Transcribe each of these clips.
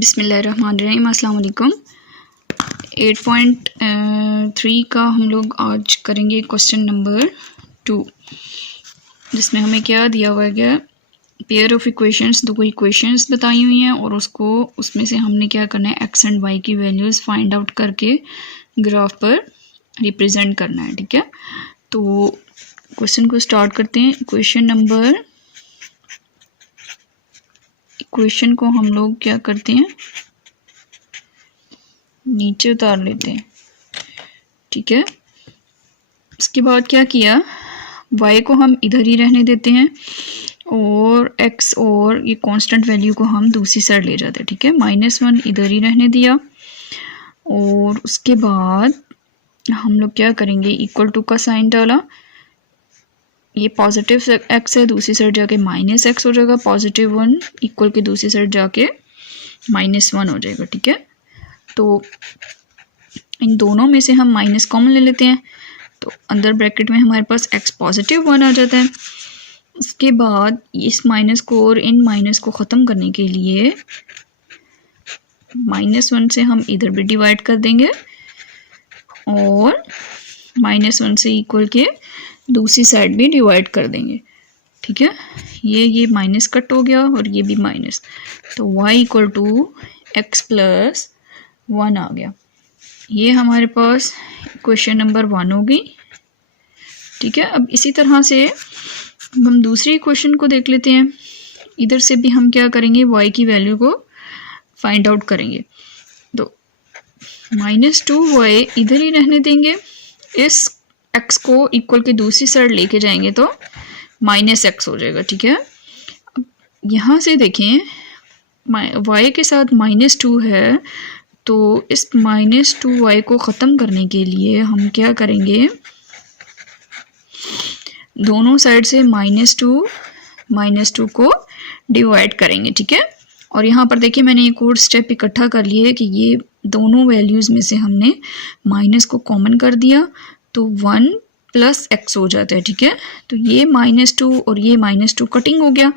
बिस्मिल्लाहिर्रहमानिर्रहीम, अस्सलाम वालेकुम। 8.3 का हम लोग आज करेंगे क्वेश्चन नंबर 2, जिसमें हमें क्या दिया हुआ है, पेयर ऑफ इक्वेशंस, दो इक्वेशंस बताई हुई हैं और उसमें से हमने क्या करना है, एक्स एंड वाई की वैल्यूज़ फाइंड आउट करके ग्राफ पर रिप्रेजेंट करना है। ठीक है, तो क्वेश्चन को स्टार्ट करते हैं। इक्वेशन को हम लोग क्या करते हैं, नीचे उतार लेते हैं। ठीक है, उसके बाद क्या किया, y को हम इधर ही रहने देते हैं और x और ये कांस्टेंट वैल्यू को हम दूसरी साइड ले जाते हैं। ठीक है, -1 इधर ही रहने दिया और उसके बाद हम लोग क्या करेंगे, इक्वल टू का साइन डाला। ये पॉजिटिव x है, दूसरी साइड जाके -x हो जाएगा, +1 इक्वल के दूसरी साइड जाके -1 हो जाएगा। ठीक है, तो इन दोनों में से हम माइनस कॉमन ले लेते हैं, तो अंदर ब्रैकेट में हमारे पास x +1 आ जाता है। उसके बाद इस माइनस को और इन माइनस को ख़त्म करने के लिए -1 से हम इधर भी डिवाइड कर देंगे और -1 से इक्वल के दूसरी साइड भी डिवाइड कर देंगे। ठीक है, ये माइनस कट हो गया और ये भी माइनस, तो y = x + 1 आ गया। ये हमारे पास क्वेश्चन नंबर 1 हो गई। ठीक है, अब इसी तरह से हम दूसरी क्वेश्चन को देख लेते हैं। इधर से भी हम क्या करेंगे, y की वैल्यू को फाइंड आउट करेंगे। तो -2y इधर ही रहने देंगे, इस x को इक्वल के दूसरी साइड लेके जाएंगे तो -x हो जाएगा। ठीक है, अब यहाँ से देखें y के साथ -2 है, तो इस -2y को ख़त्म करने के लिए हम क्या करेंगे, दोनों साइड से -2 को डिवाइड करेंगे। ठीक है, और यहाँ पर देखिए मैंने एक और स्टेप इकट्ठा कर लिया है कि ये दोनों वैल्यूज़ में से हमने माइनस को कॉमन कर दिया तो 1 + x हो जाता है। ठीक है, तो ये -2 और ये -2 कटिंग हो गया,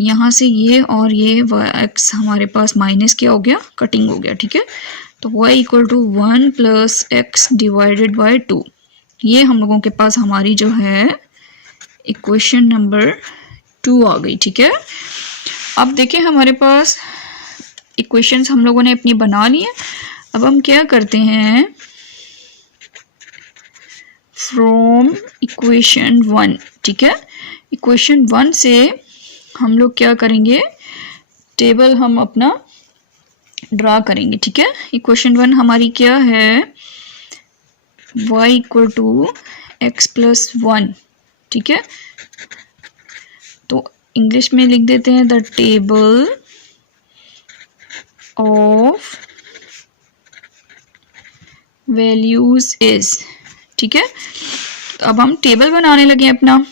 यहाँ से ये और ये x हमारे पास माइनस क्या हो गया, कटिंग हो गया। ठीक है, तो y = 1 + x / 2, ये हम लोगों के पास हमारी जो है इक्वेशन नंबर 2 आ गई। ठीक है, अब देखें हमारे पास इक्वेशंस हम लोगों ने अपनी बना ली है। अब हम क्या करते हैं, फ्रॉम इक्वेशन 1, ठीक है, इक्वेशन 1 से हम लोग क्या करेंगे, टेबल हम अपना ड्रा करेंगे। ठीक है, इक्वेशन 1 हमारी क्या है, y = x + 1। ठीक है, तो इंग्लिश में लिख देते हैं, the table of values is. ठीक है, अब हम टेबल बनाने लगे अपना।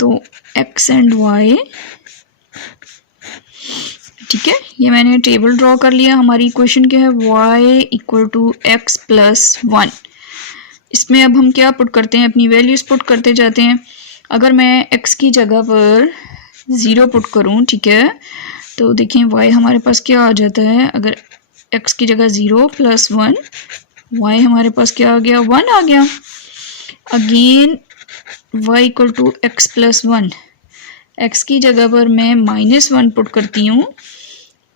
तो x एंड y, ठीक है, ये मैंने टेबल ड्रॉ कर लिया। हमारी इक्वेशन क्या है, y = x + 1। इसमें अब हम क्या पुट करते हैं, अपनी वैल्यूज पुट करते जाते हैं। अगर मैं x की जगह पर 0 पुट करूं, ठीक है, तो देखें y हमारे पास क्या आ जाता है, अगर x की जगह 0 + 1, y हमारे पास क्या आ गया, 1 आ गया। अगेन y = x + 1, x की जगह पर मैं -1 पुट करती हूँ,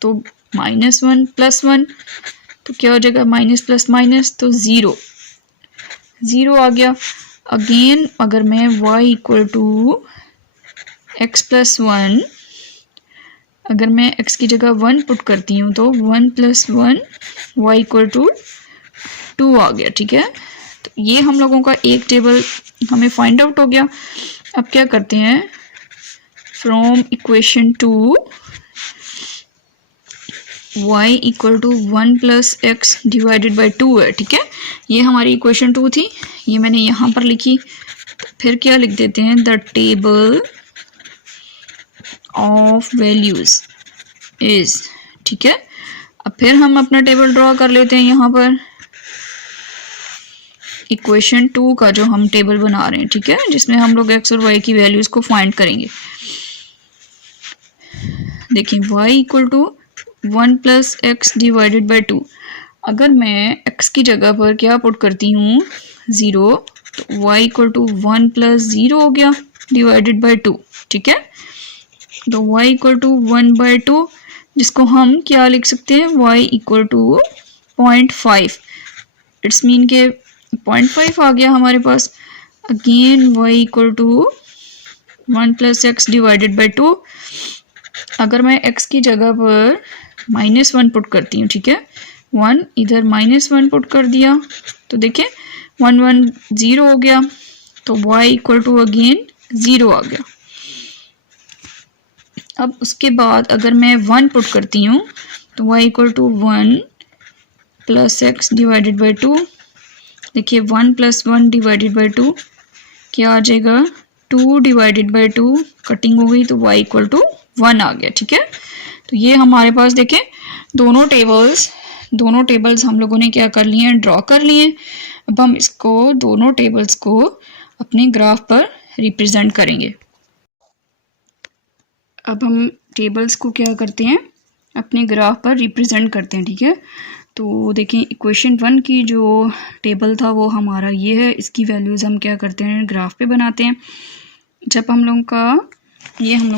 तो -1 + 1, तो क्या हो जाएगा, -+-, तो 0 आ गया। अगेन अगर मैं y = x + 1, अगर मैं x की जगह 1 पुट करती हूँ तो 1 + 1 y = 2 आ गया। ठीक है, तो ये हम लोगों का एक टेबल हमें फाइंड आउट हो गया। अब क्या करते हैं, फ्रॉम इक्वेशन 2 y = 1 + x / 2 है। ठीक है, ये हमारी इक्वेशन 2 थी, ये मैंने यहाँ पर लिखी। तो फिर क्या लिख देते हैं, the table of values is. ठीक है, अब फिर हम अपना टेबल ड्रॉ कर लेते हैं। यहाँ पर इक्वेशन 2 का जो हम टेबल बना रहे हैं, ठीक है, जिसमें हम लोग x और y की वैल्यूज को फाइंड करेंगे। देखिए y equal to 1 plus x divided by 2। अगर मैं x की जगह पर क्या पुट करती हूँ 0, तो y इक्वल टू 1 प्लस 0 हो गया डिवाइडेड बाई 2, ठीक है। तो y इक्वल टू 1 बाई 2, जिसको हम क्या लिख सकते हैं, y equal to 0.5। It's mean के 0.5 आ गया हमारे पास। Again y equal to 1 plus x divided by 2। अगर मैं x की जगह पर -1 पुट करती हूँ, ठीक है, 1 इधर -1 पुट कर दिया, तो देखिए 1 1 0 हो गया, तो y इक्वल टू अगेन 0 आ गया। अब उसके बाद अगर मैं 1 पुट करती हूँ, तो y equal to 1 plus x divided by 2। देखिए 1 प्लस 1 डिवाइडेड बाई 2 क्या आ जाएगा, 2 डिवाइडेड बाई 2, कटिंग हो गई, तो y इक्वल टू 1 आ गया, ठीक है। तो ये हमारे पास देखें दोनों टेबल्स हम लोगों ने क्या कर लिए हैं, ड्रॉ कर लिए। अब हम इसको दोनों टेबल्स को अपने ग्राफ पर रिप्रेजेंट करेंगे। अब हम टेबल्स को क्या करते हैं, अपने ग्राफ पर रिप्रेजेंट करते हैं, ठीक है। तो देखें इक्वेशन 1 की जो टेबल था वो हमारा ये है, इसकी वैल्यूज़ हम क्या करते हैं, ग्राफ पे बनाते हैं। जब हम लोगों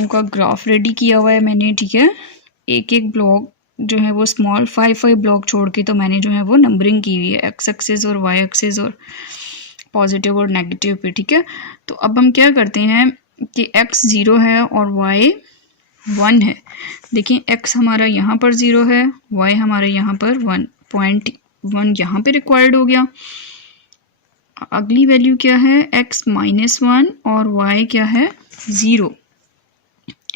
का ग्राफ रेडी किया हुआ है मैंने, ठीक है, एक एक ब्लॉक जो है वो स्मॉल 5 ब्लॉक छोड़ के तो मैंने जो है वो नंबरिंग की हुई है एक्स एक्सिस और वाई एक्सिस और पॉजिटिव और नेगेटिव पे, ठीक है। तो अब हम क्या करते हैं कि x 0 है और y 1 है। देखिए x हमारा यहाँ पर 0 है, y हमारे यहाँ पर 1.1 यहाँ पे रिक्वायर्ड हो गया। अगली वैल्यू क्या है, x -1 और y क्या है 0।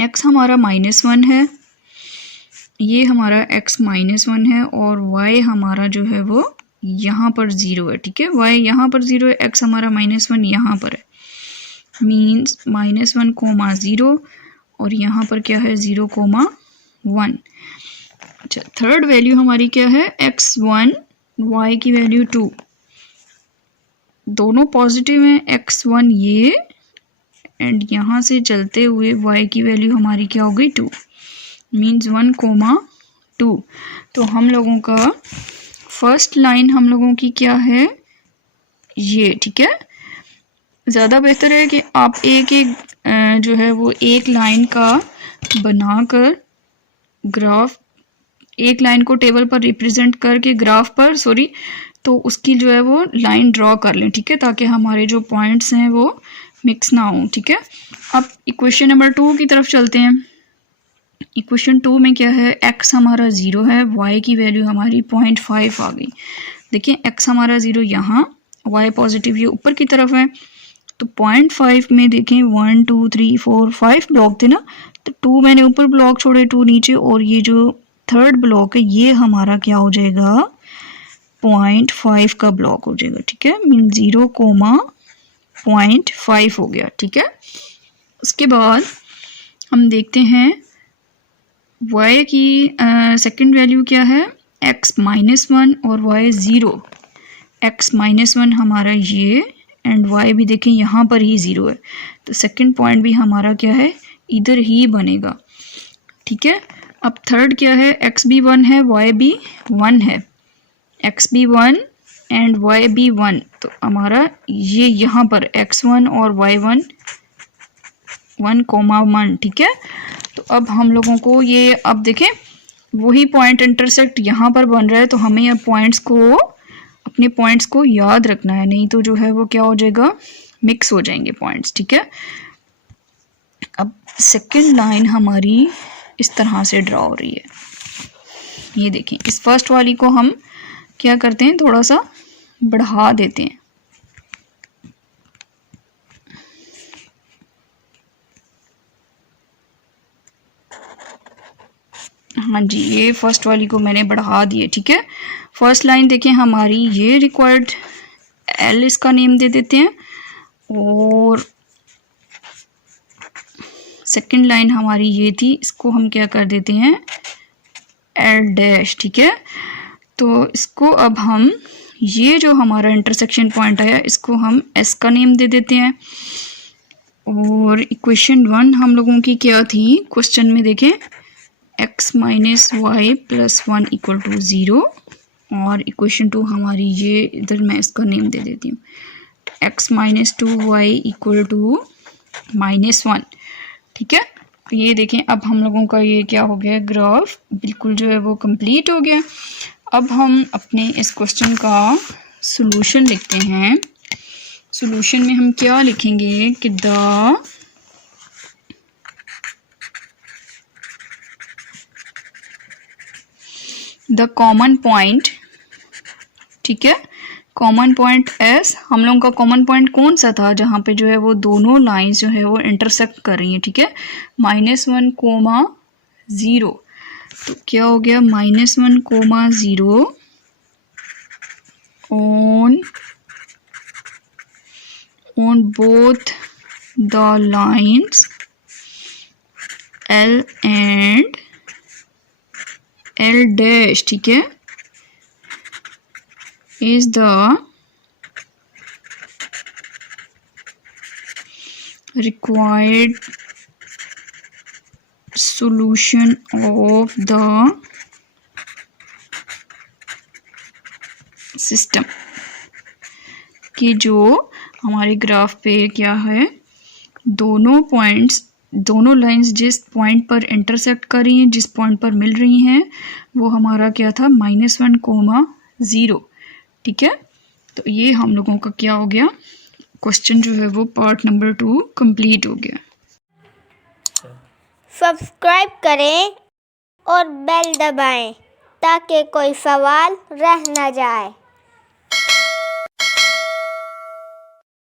x हमारा -1 है, ये हमारा x -1 है और y हमारा जो है वो यहाँ पर 0 है, ठीक है। y यहाँ पर 0 है, x हमारा -1 यहाँ पर है, मीन्स -1, 0 और यहाँ पर क्या है 0, 1। अच्छा, थर्ड वैल्यू हमारी क्या है, x1, y की वैल्यू 2, दोनों पॉजिटिव हैं, x1 ये एंड यहाँ से चलते हुए y की वैल्यू हमारी क्या हो गई 2, मीन्स 1, 2। तो हम लोगों का फर्स्ट लाइन हम लोगों की क्या है ये, ठीक है। ज़्यादा बेहतर है कि आप एक जो है वो एक लाइन का बनाकर ग्राफ, एक लाइन को टेबल पर रिप्रेजेंट करके ग्राफ पर तो उसकी जो है वो लाइन ड्रॉ कर लें, ठीक है, ताकि हमारे जो पॉइंट्स हैं वो मिक्स ना हो, ठीक है। अब इक्वेशन नंबर 2 की तरफ चलते हैं। इक्वेशन 2 में क्या है, x हमारा 0 है, y की वैल्यू हमारी 0.5 आ गई। देखिए x हमारा 0 यहाँ, y पॉजिटिव ये ऊपर की तरफ है, तो 0.5 में देखें 1 2 3 4 5 ब्लॉक थे ना, तो 2 मैंने ऊपर ब्लॉक छोड़े, 2 नीचे, और ये जो थर्ड ब्लॉक है ये हमारा क्या हो जाएगा 0.5 का ब्लॉक हो जाएगा, ठीक है, मीन 0, 0.5 हो गया, ठीक है। उसके बाद हम देखते हैं y की सेकंड वैल्यू क्या है, x -1 और y 0। x -1 हमारा ये एंड y भी देखें यहाँ पर ही 0 है, तो सेकंड पॉइंट भी हमारा क्या है इधर ही बनेगा, ठीक है। अब थर्ड क्या है, x भी 1 है, y भी 1 है, x भी 1 एंड y भी 1, तो हमारा ये यहाँ पर x1 और y1 1, 1, ठीक है। तो अब हम लोगों को ये, अब देखें वही पॉइंट इंटरसेक्ट यहाँ पर बन रहा है, तो हमें ये अपने पॉइंट्स को याद रखना है, नहीं तो जो है वो क्या हो जाएगा मिक्स हो जाएंगे पॉइंट्स, ठीक है। अब सेकंड लाइन हमारी इस तरह से ड्रॉ हो रही है, ये देखें। इस फर्स्ट वाली को हम क्या करते हैं, थोड़ा सा बढ़ा देते हैं, हाँ जी, ये फर्स्ट वाली को मैंने बढ़ा दिए, ठीक है। फर्स्ट लाइन देखें हमारी ये रिक्वायर्ड एल इसका नेम दे देते हैं, और सेकंड लाइन हमारी ये थी, इसको हम क्या कर देते हैं एल डैश, ठीक है। तो इसको अब हम ये जो हमारा इंटरसेक्शन पॉइंट आया इसको हम एस का नेम दे देते हैं। और इक्वेशन 1 हम लोगों की क्या थी, क्वेश्चन में देखें x minus y plus 1 equal to 0, और इक्वेशन 2 हमारी ये इधर मैं इसका नेम दे देती हूँ x minus 2y equal to -1। ठीक है, ये देखें अब हम लोगों का ये क्या हो गया, ग्राफ बिल्कुल जो है वो कंप्लीट हो गया। अब हम अपने इस क्वेश्चन का सॉल्यूशन लिखते हैं। सॉल्यूशन में हम क्या लिखेंगे कि द कॉमन पॉइंट, ठीक है, कॉमन पॉइंट एस, हम लोगों का कॉमन पॉइंट कौन सा था जहाँ पे जो है वो दोनों लाइंस जो है वो इंटरसेक्ट कर रही हैं। ठीक है, -1, 0, तो क्या हो गया -1, 0 on both the lines L and L dash, ठीक है, is the required solution of the system। कि जो हमारे ग्राफ पे क्या है, दोनों पॉइंट्स, दोनों लाइंस जिस पॉइंट पर इंटरसेक्ट कर रही हैं, जिस पॉइंट पर मिल रही हैं, वो हमारा क्या था -1, 0। ठीक है, तो ये हम लोगों का क्या हो गया, क्वेश्चन जो है वो पार्ट नंबर 2 कंप्लीट हो गया। सब्सक्राइब करें और बेल दबाएं ताकि कोई सवाल रह न जाए।